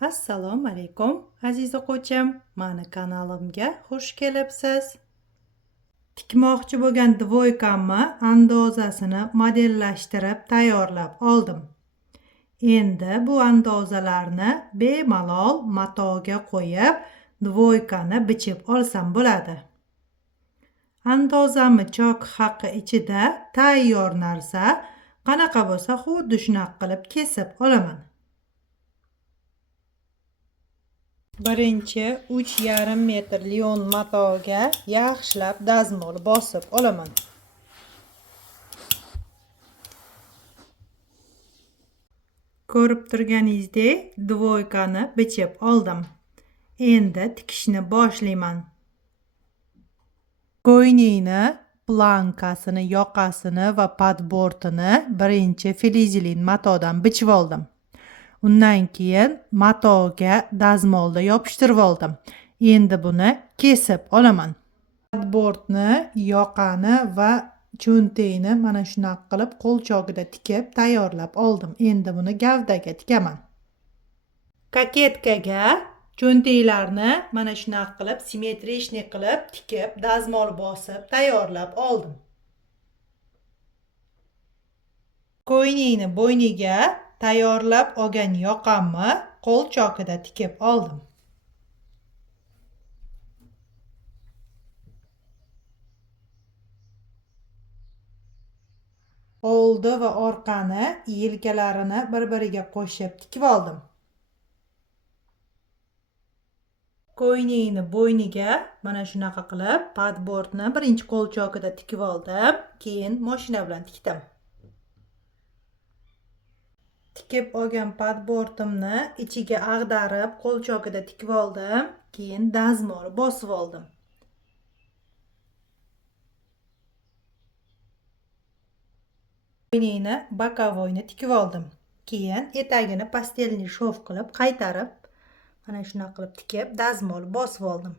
Assalomu alaykum aziz o'quvchim, mani kanalimga xush kelibsiz. Tikmoqchi bo'lgan dvoykamni andozasini modellashtirib tayyorlab oldim. Endi bu andozalarni bemalol matoga qo'yib dvoykani bichib olsam bo'ladi. Andozamni chok haqi ichida tayyor narsa qanaqa bo'lsa xuddi shunaqa qilib kesib olaman. Birinchi 3,5 metr lion matoga yaxshilab dazmol bosib olaman. Ko'rib turganingizdek, dvoykani bichib oldim. Endi tikishni boshlayman. Ko'ynakni plankasini, yoqasini va padbortini birinchi filizilin matodan bichib oldim. Undan keyin matoga dazmolda yopishtirib oldim. Endi buni kesib olaman. Padbortni, yoqani va cho'ntakni mana shunaqa qilib qo'lchogida tikib tayyorlab oldim. Endi buni gavdaga tikaman. Koketkaga cho'ntaklarni mana shunaqa qilib simmetrичный qilib tikib dazmol bosib tayyorlab oldim. Ko'ynakni bo'yniga tayyorlab olgan yoqamni qo'l chokida tikib oldim. Oldi va orqani yelkalarini bir-biriga qo'shib tikib oldim. Ko'ynakni bo'yniga mana shunaqa qilib padbortni birinchi qo'l chokida tikib oldim, keyin mashina bilan tikdim. Tikib olgan padbortimni ichiga ag'darib qo'l chokida tikib oldim, keyin dazmol bosib oldim. Ko'ynakni bokovoyni tikib oldim. Keyin etagini pastelniy shov qilib qaytarib mana shunaqa qilib tikib dazmol bosib oldim.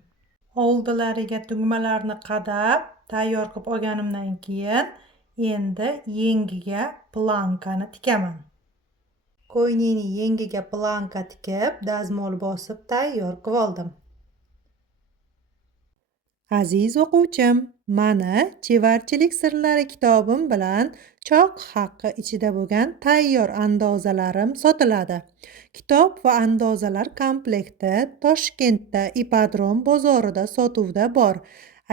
Oldilariga tugmalarni qadab tayyor qilib olganimdan keyin endi yengiga plankani tikaman. Ko'ynakni yengiga planka tikib dazmol bosib tayyor qilib oldim. Aziz o'quvchim, mana chevarchilik sirlari kitobim bilan chok haqqi ichida bo'lgan tayyor andozalarim sotiladi. Kitob va andozalar komplekti Toshkentda Ipodrom bozorida sotuvda bor.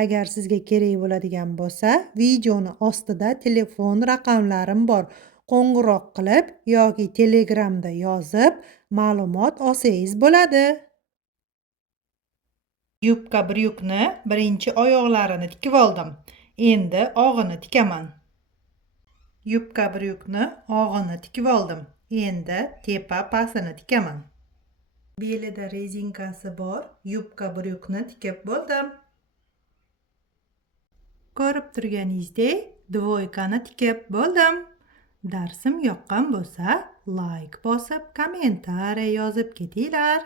Agar sizga kerak bo'ladigan bo'lsa, videoni ostida telefon raqamlarim bor. Qo'ng'iroq qilib yoki Telegramda yozib ma'lumot olsangiz bo'ladi. Yubka bryukni birinchi oyoqlarini tikib oldim. Endi og'ini tikaman. Yubka bryukni og'ini tikib oldim. Endi tepa pastini tikaman. Belida rezinkasi bor yubka bryukni tikib bo'ldim. Ko'rib turganingizdek, dvoykani tikib bo'ldim. Darsim yoqqan bo'lsa, like bosib, kommentariy yozib ketinglar.